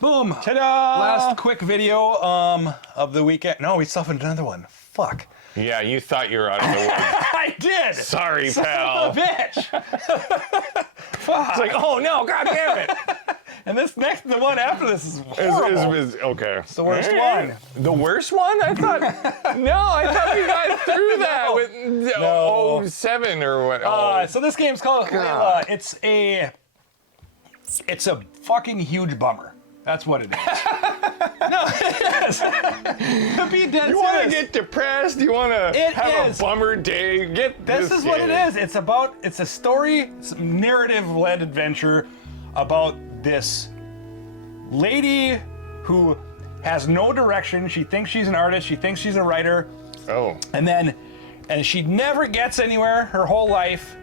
Boom! Ta-da! Last quick video of the weekend. No, we still have another one. Fuck. Yeah, you thought you were out of the woods. I did! Sorry, Son pal. of a bitch! Fuck. It's like, oh no, god damn it! And the one after this is horrible. Okay. It's the worst one. The worst one? I thought, no, I thought you guys threw that with No. 07 or what. So this game's called Leila. It's a fucking huge bummer. That's what it is. No, it is. To be dead You want to serious. get depressed? You want to have a bummer day? Get This is what it is. It's a story, narrative-led adventure about this lady who has no direction. She thinks she's an artist. She thinks she's a writer. Oh. And she never gets anywhere her whole life.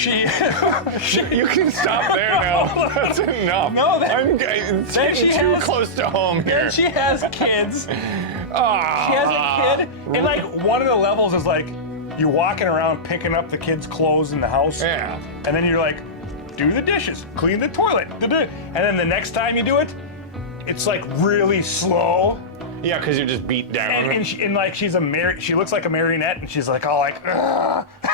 You can stop there now. That's enough. No, it's getting too close to home here. Then she has kids. She has a kid, and like one of the levels is like you're walking around picking up the kids' clothes in the house. Yeah. And then you're like, do the dishes, clean the toilet, and then the next time you do it, it's like really slow. Yeah, because you're just beat down. And she looks like a marionette, and she's like all like,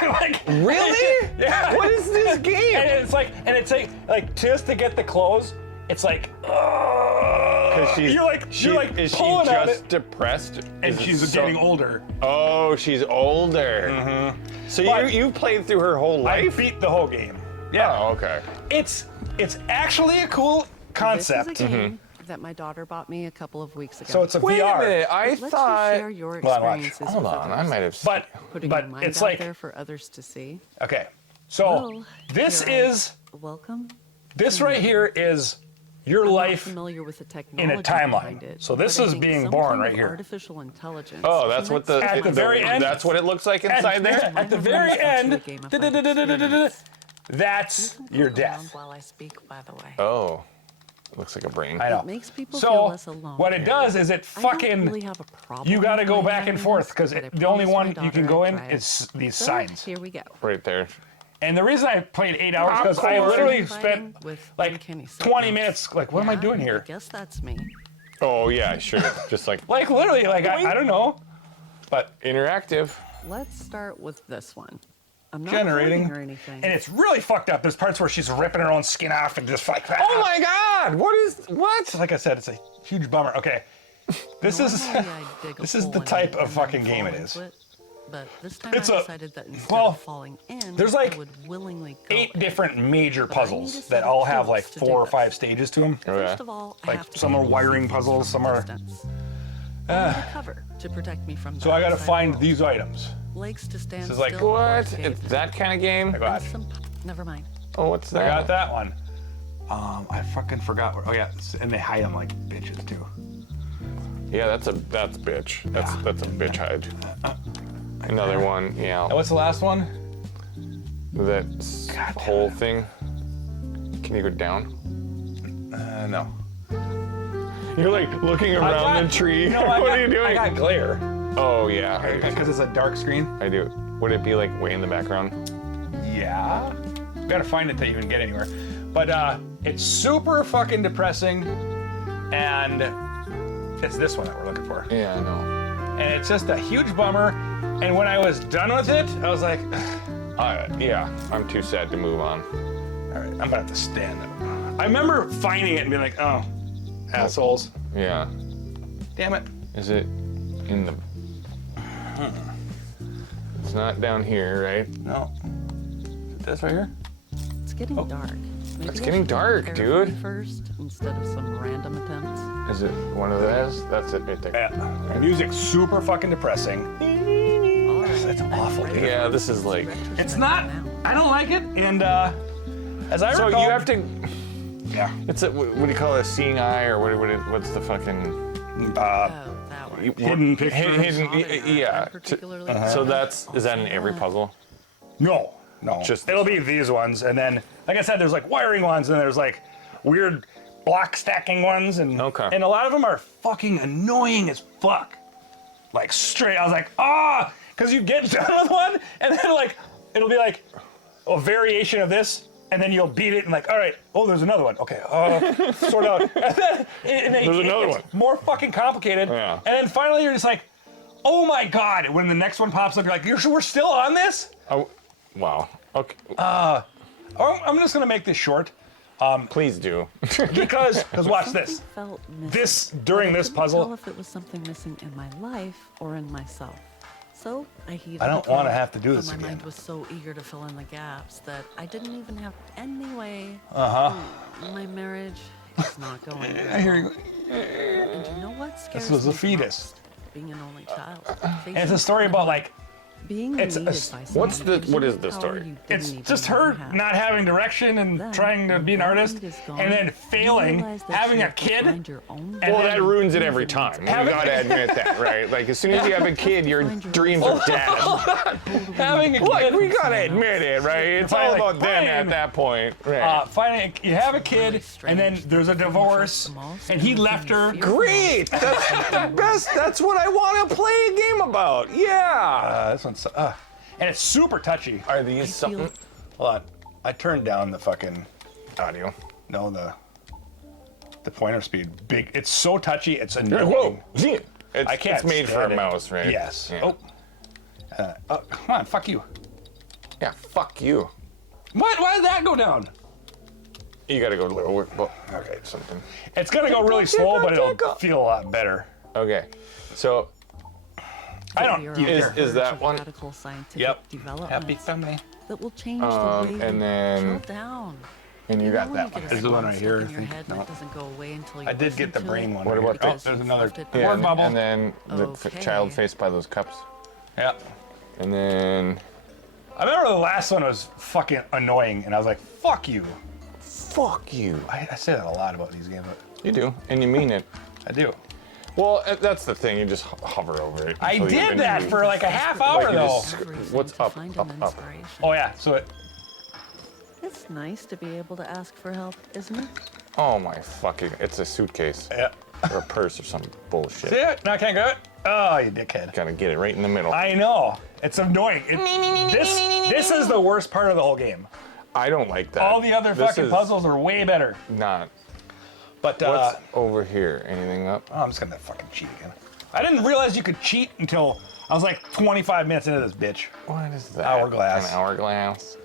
like really? Yeah. What is this game? And it's like just to get the clothes, it's like, because you're is pulling she at just it, depressed? and she's getting older. Oh, she's older. Mm-hmm. So you played through her whole life? I beat the whole game. Yeah. Oh, okay. It's actually a cool concept. This is a game that my daughter bought me a couple of weeks ago. So it's a Wait VR. a minute, I Let's thought. just share your Hold on, watch. experiences Hold with on, I others. might have. Putting But your mind it's out like there for others to see. okay. So Well, this here I- is Welcome. this right here is your I'm not life. familiar with the in technology a timeline. behind it, So this but I is think being some born kind right of here. Artificial intelligence. Oh, that's what the At the very end- That's what it looks like inside there. At the very end, that's your death. While I speak, by the way. Oh, looks like a brain. I know. It makes people So feel less alone. what it does is it I don't fucking really have a problem you got to with go playing back and games, forth because but I the only promised one my you can daughter go I'd in try it. is these So, signs. Here we go. Right there. And the reason I played 8 hours because I Popcorn. literally Fighting spent with like uncanny 20 sounds. minutes. Like, what am I Yeah, doing here? I guess that's me. Oh yeah, sure. Just like Like literally, like I don't know, but interactive. Let's start with this one. I'm not generating fighting or anything. and it's really fucked up. There's parts where she's ripping her own skin off and just like. Oh my God! What? Like I said, it's a huge bummer. Okay, this is Normally, I'd dig a this is hole the in type it of and then fucking game fall it is. into But this time It's I a- decided that instead well, of falling in, there's like I would willingly go 8 in. different major But I need a puzzles set that of all have like tools to do 4 or this. 5 stages to them. First of all, I Like, have to some get are a wiring decent puzzles, some are- distance. I need a cover to protect me from the So I gotta outside find world. these items. Legs to stand This is like- still or What? escape. It's that kind of game? I got, Never mind. Oh, what's I that? got that one. I fucking forgot. Oh yeah, and they hide them like bitches too. Yeah, that's bitch. That's a bitch hide. Another one. Yeah. And what's the last one? That whole thing. Can you go down? No. You're like looking around the tree. No, what are you doing? I got glare Oh yeah. I do too. because it's a dark screen. I do. Would it be like way in the background? Yeah. You gotta find it to even get anywhere. But it's super fucking depressing, and it's this one that we're looking for. Yeah, I know. And it's just a huge bummer. And when I was done with it, I was like, Yeah, I'm too sad to move on. all right, I'm gonna have to stand up. I remember finding it and being like, oh, assholes. Yeah. Damn it. Is it in the? It's not down here, right? No. Is it this right here? It's getting dark. Maybe It's I getting should do dark, therapy dude. First, instead of some random attempts. Is it one of those? That's it right there. Yeah. The music's super fucking depressing. All right, That's awful, dude. Yeah, this is like. It's not I don't like it, and as I So recall, you have to. yeah. It's a, what do you call it? A seeing eye or what's the fucking Oh, that one. Hidden picture. Yeah. Particularly. So is that in every puzzle? No. Just It'll be these ones, and then, like I said, there's like wiring ones, and there's like weird block stacking ones, and Okay. and a lot of them are fucking annoying as fuck. Like straight, I was like, because you get done with one, and then like it'll be like a variation of this. And then you'll beat it and like, all right, there's another one. Okay, sort out. And then There's another it's one. more fucking complicated. Yeah. And then finally you're just like, oh my God. When the next one pops up, you're like, we're still on this? Oh, wow. Okay. I'm just gonna make this short. Please do. Because watch Something this. felt missing, This, but during I this couldn't puzzle, tell if it was something missing in my life or in myself. So I heaved I don't a cup, wanna have to do but this my again. mind was so eager to fill in the gaps that I didn't even have any way. My marriage is not going very I hear you. well. And you know what scares was a me the fetus. most? Being an only child. And it's a story about like, being it's a- needed by someone what's who the- gives what you is the power story? you didn't it's even just know her you had. not having direction and Then, trying to when be an that artist, need is gone, and then you failing, realize that having you a have to kid, find your own and Well, then- that ruins it every time. You Having- gotta admit that, right? Like as soon as you have a kid, your dreams are dead. having a Look, kid. we gotta admit it, right? It's all Finally, about them Brian, at that point, right? Finally, you have a kid, and then there's a divorce, and he left her. Great! That's the best. That's what I want to play a game about. Yeah. This one's, and it's super touchy. Are these something? Hold on, I turned down the fucking, Audio. no, the pointer speed. Big, it's so touchy, it's annoying. Whoa! It's, I can't It's made for stand a it. mouse, right? Yes. Yeah. Come on, fuck you. Yeah. Fuck you. What? Why did that go down? You gotta go a little. Well, Okay. something. It's gonna go really slow, but it'll feel a lot better. Okay. So I don't. You're You on the Is verge that of one? radical scientific Yep. developments Happy family. that will change the way and you then- chill down. and you know got when that get one. a There's the one song right stuck here, in I your think. head and No. it doesn't go away until you I did get the listen to brain it? one. What right about here. this? There's another Yeah, word and, bubble. and then the Okay. child faced by those cups. Yeah. And then I remember the last one was fucking annoying, and I was like, "Fuck you." fuck you. I say that a lot about these games, but You do, and you mean it. I do. Well, that's the thing. You just hover over it. I until you did that eventually- for like a half Like hour you though. just- Everything What's to up, find up, an up? inspiration. Oh yeah. So it. It's nice to be able to ask for help, isn't it? Oh my fucking! It's a suitcase Yeah. or a purse or some bullshit. See it? No, I can't go it. Oh, you dickhead. Gotta get it right in the middle. I know. It's annoying. This is the worst part of the whole game. I don't like that. All the other This fucking is puzzles are way better. Not. But What's over here? Anything up? I'm just gonna fucking cheat again. I didn't realize you could cheat until I was like 25 minutes into this bitch. What is that? Hourglass. An hourglass.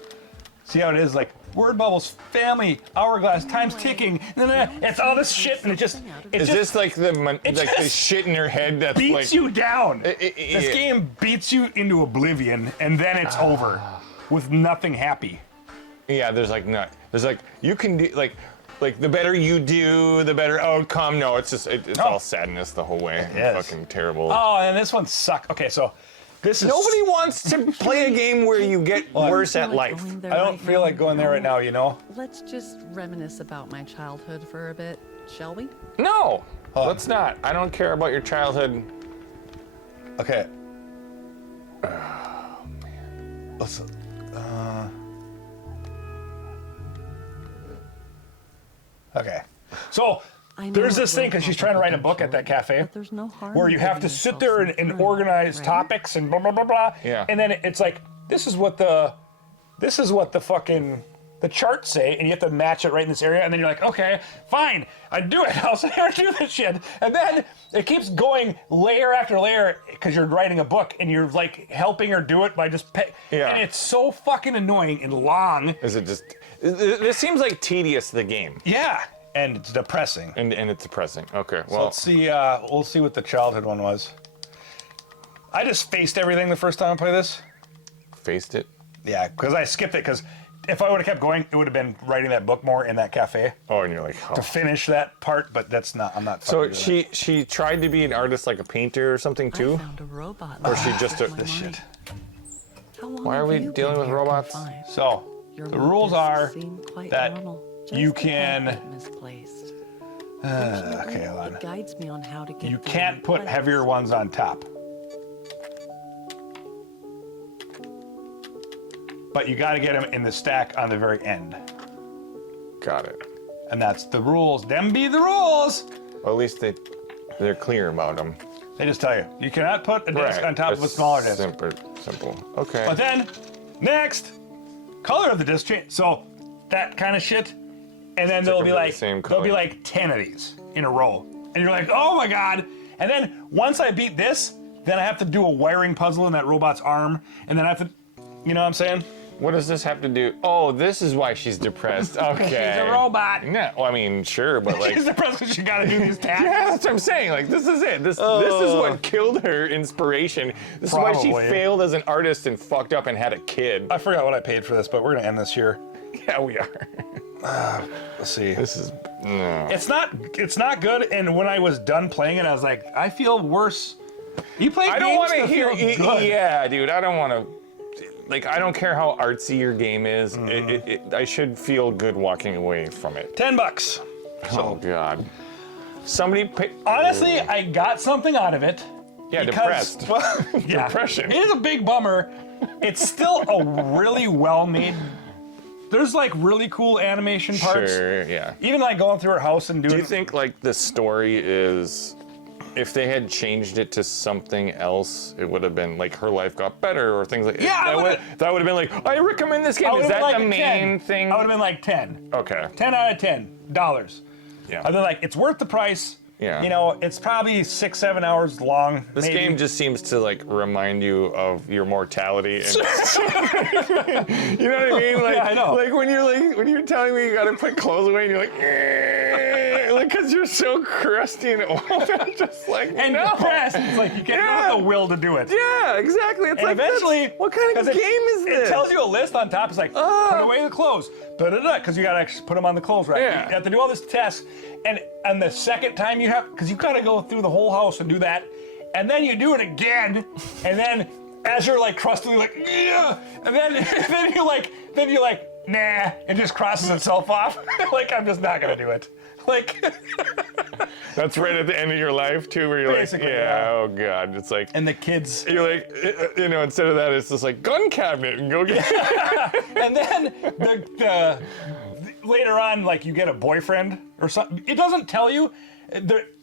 See how it is? Like word bubbles, family, hourglass, time's ticking. It's all this shit, and it just Is this like the just shit in your head that's beats like you down. This This game beats you into oblivion, and then it's over with nothing happy. Yeah, there's like you can do like the better you do, the better outcome. No, it's just it's all sadness the whole way. is. Fucking terrible. Oh, and this one sucked. Okay, so this is Nobody wants to play a game where you get worse at life. I don't feel like going there right now. You know. Let's just reminisce about my childhood for a bit, shall we? No, let's not. I don't care about your childhood. Okay. Oh man. Let's. Okay. So I know there's it this thing will because she's help trying to write a book at eventually, that cafe. But there's no harm Where in you have to giving sit yourself there some and time, organize right? topics and blah blah blah blah. Yeah. And then it's like this is what the fucking the charts say, and you have to match it right in this area. And then you're like, okay, fine, I do it. I'll sit here and do this shit. And then it keeps going layer after layer because you're writing a book and you're like helping her do it by just Yeah. And it's so fucking annoying and long. Is it just? This seems like tedious. The game, Yeah. And it's depressing. and it's depressing. Okay, So well, let's see. We'll see what the childhood one was. I just faced everything the first time I played this. faced it. Yeah, because I skipped it. Because if I would have kept going, it would have been writing that book more in that cafe Oh, and you're like, oh. to finish that part. But that's not. I'm not. So fucking doing she tried to be an artist, like a painter or something I tue. found a robot. Or she just took took my the money. shit. How long Why are have we you dealing been with here robots? confined? So Your the rules motives are seem quite that normal, just you a tad can. bit misplaced. Okay, hold on. It guides me on how to get You through can't put places. heavier ones on top. But you got to get them in the stack on the very end. Got it. And that's the rules. Them be the rules. Well, at least they're clear about them. They just tell you. You cannot put a disc on top of a smaller disc. Simple. Okay. But then, next, color of the disc change. So that kind of shit. And then there'll be the like same there'll be color. like 10 of these in a row. And you're like, oh my God. And then once I beat this, then I have to do a wiring puzzle in that robot's arm. And then I have to, you know what I'm saying? What does this have to do? Oh, this is why she's depressed. Okay. She's a robot. No, well, I mean, sure, but like. She's depressed because she gotta do these tasks. Yeah, that's what I'm saying. Like, this is it. This is what killed her inspiration. This is why she Probably. failed as an artist and fucked up and had a kid. I forgot what I paid for this, but we're gonna end this here. Yeah, we are. Let's see. This is no. It's not good. And when I was done playing it, I was like, I feel worse. You play I don't games want to to hear. feel good. Yeah, dude. I don't want to. Like, I don't care how artsy your game is. I should feel good walking away from it. $10. Oh God. Somebody pay. Honestly, I got something out of it. Yeah, because, depressed. Well, yeah, Depression. It is a big bummer. It's still a really well-made. There's like really cool animation parts. Sure. Yeah. Even like going through her house and doing. Do you think like the story is, if they had changed it to something else, it would have been like her life got better or things like Yeah, that would have been like, I recommend this game. Is that like the main thing? I would have been like 10. Okay. 10 out of $10. Yeah. I'd be like, it's worth the price. Yeah. You know, it's probably 6-7 hours long. This maybe. game just seems to like remind you of your mortality. And you know what I mean? Like, Yeah, I know. Like when you're telling me you gotta put clothes away, and you're like, like, because you're so crusty and old. I'm just like, And no. depressed. It's like you get not the will to do it. Yeah, exactly. It's And like, eventually, what kind of 'cause game is this? It tells you a list on top. It's like, put away the clothes, because you gotta actually put them on the clothes rack. Yeah. You have to do all this test, and the second time you have, because you gotta go through the whole house and do that, and then you do it again, and then as you're like crustily like, yeah, and then you're like, nah, and just crosses itself off. Like, I'm just not gonna do it. Like. That's right at the end of your life too, where you're Basically, like, yeah. oh God, it's like. And the kids. You're like, you know, instead of that, it's just like gun cabinet and go get. And then the later on, like, you get a boyfriend or something. It doesn't tell you.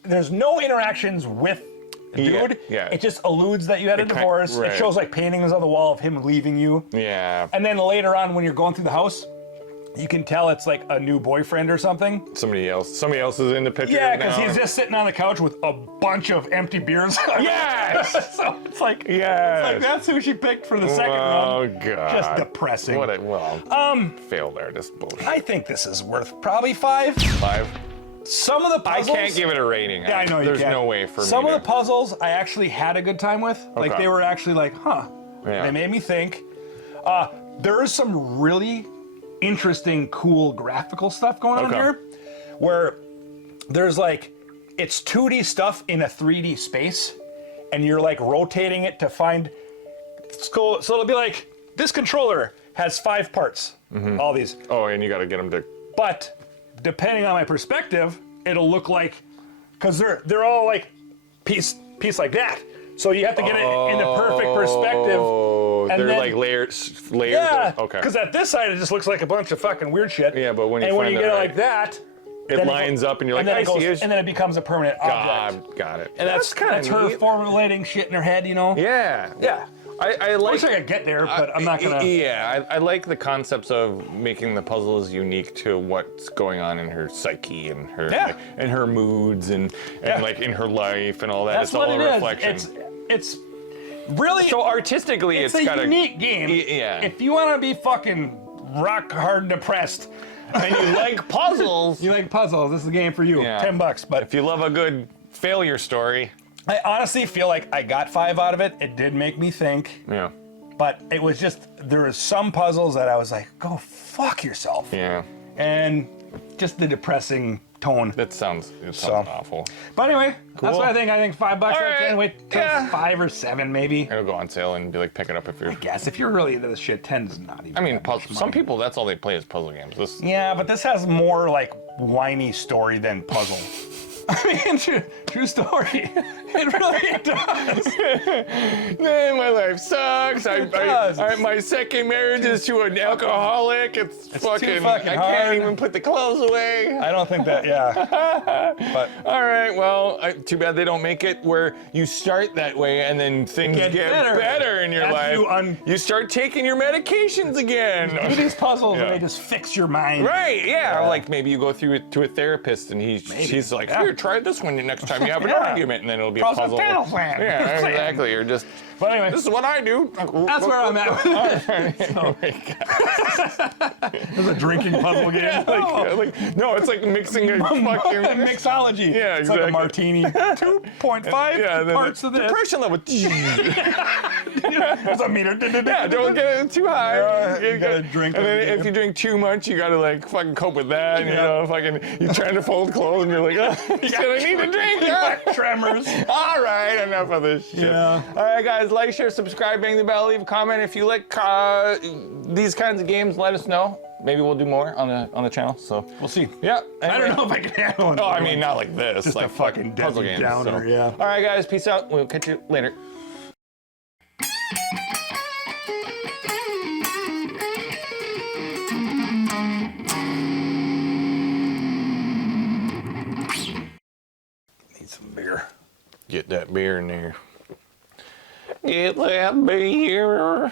There's no interactions with the dude. Yeah. It just alludes that you had a divorce. right. It shows like paintings on the wall of him leaving you. Yeah. And then later on, when you're going through the house, you can tell it's like a new boyfriend or something. Somebody else is in the picture. Yeah, because now. he's just sitting on the couch with a bunch of empty beers. Yes. So it's like, Yes. it's like that's who she picked for the second Oh run. God. Just depressing. Failed artist bullshit. I think this is worth probably 5. 5. Some of the I puzzles. can't give it a rating. Yeah, I know you There's can't. no way for Some me. of the puzzles I actually had a good time with. Like Okay. they were actually like, huh. Yeah. They made me think. There is some really interesting, cool graphical stuff going on Okay. here, where there's like, it's 2D stuff in a 3D space, and you're like rotating it to find. So it'll be like, this controller has 5 parts. All these. Oh, and you got to get them to. But depending on my perspective, it'll look like, because they're all like piece like that. So you have to get it in the perfect perspective. Oh, and they're then- like layers. Yeah. Okay. Because at this side it just looks like a bunch of fucking weird shit. Yeah, but when you and when find you it get it right, like that, it then lines up, and you're like, then I it goes, see it. and then it becomes a permanent object. God, got it. And that's kind her of formulating shit in her head, you know? Yeah. Yeah. I I like. wish I could get there, but I'm not gonna. Yeah, I like the concepts of making the puzzles unique to what's going on in her psyche and her and her moods and like in her life and all that. That's It's what all it a is. reflection. It's really. So artistically, it's it's a got unique game. Yeah. If you want to be fucking rock hard depressed, and you like puzzles. you like puzzles, this is the game for you. Yeah. $10. But If you love a good failure story. I honestly feel like I got 5 out of it. It did make me think. Yeah. But it was just, there was some puzzles that I was like, go fuck yourself. Yeah. And just the depressing tone. That sounds awful. But anyway, that's what I think. I think $5 out of right. 10. Wait till 5 or 7 maybe. It'll go on sale and be like, pick it up if you're. I guess if you're really into this shit, 10 is not even. I mean, that much some money. people, that's all they play is puzzle games. Yeah, but this has more like whiny story than puzzle. I mean, true story. It really does. Man, my life sucks. My second marriage is to an alcoholic. It's fucking fucking I hard. can't even put the clothes away. I don't think that. Yeah. But All right, well, too bad they don't make it where you start that way and then things get better in your As life. You start taking your medications again. do these puzzles Yeah. and they just fix your mind. Right, yeah. Like maybe you go through it to a therapist and she's like, here, try this one next time you have an argument, and then it'll be a puzzle. Yeah, exactly. You're just. But anyway, This is what I do. that's where I'm at with it. Oh my God. This is a drinking puzzle game. No, it's like mixing a fucking. Mixology. Yeah, It's like a exactly. martini. 2.5 then parts of this. depression level. There's a meter. Yeah, don't get it too high. You gotta drink And then it. if you drink too much, you gotta like fucking cope with that. And, you know, fucking you're trying to fold clothes, and you're like, oh, shit, I need to drink. Tremors. All right, enough of this shit. Yeah. All right, guys, like, share, subscribe, bang the bell, leave a comment if you like these kinds of games. Let us know. Maybe we'll do more on the channel. So We'll see. yeah. I don't know if I can handle it. Oh, I mean, not like this. Just like a fucking puzzle Debbie games. Downer, yeah. All right, guys, peace out. We'll catch you later. Need some beer. Get that beer in there. Get that beer.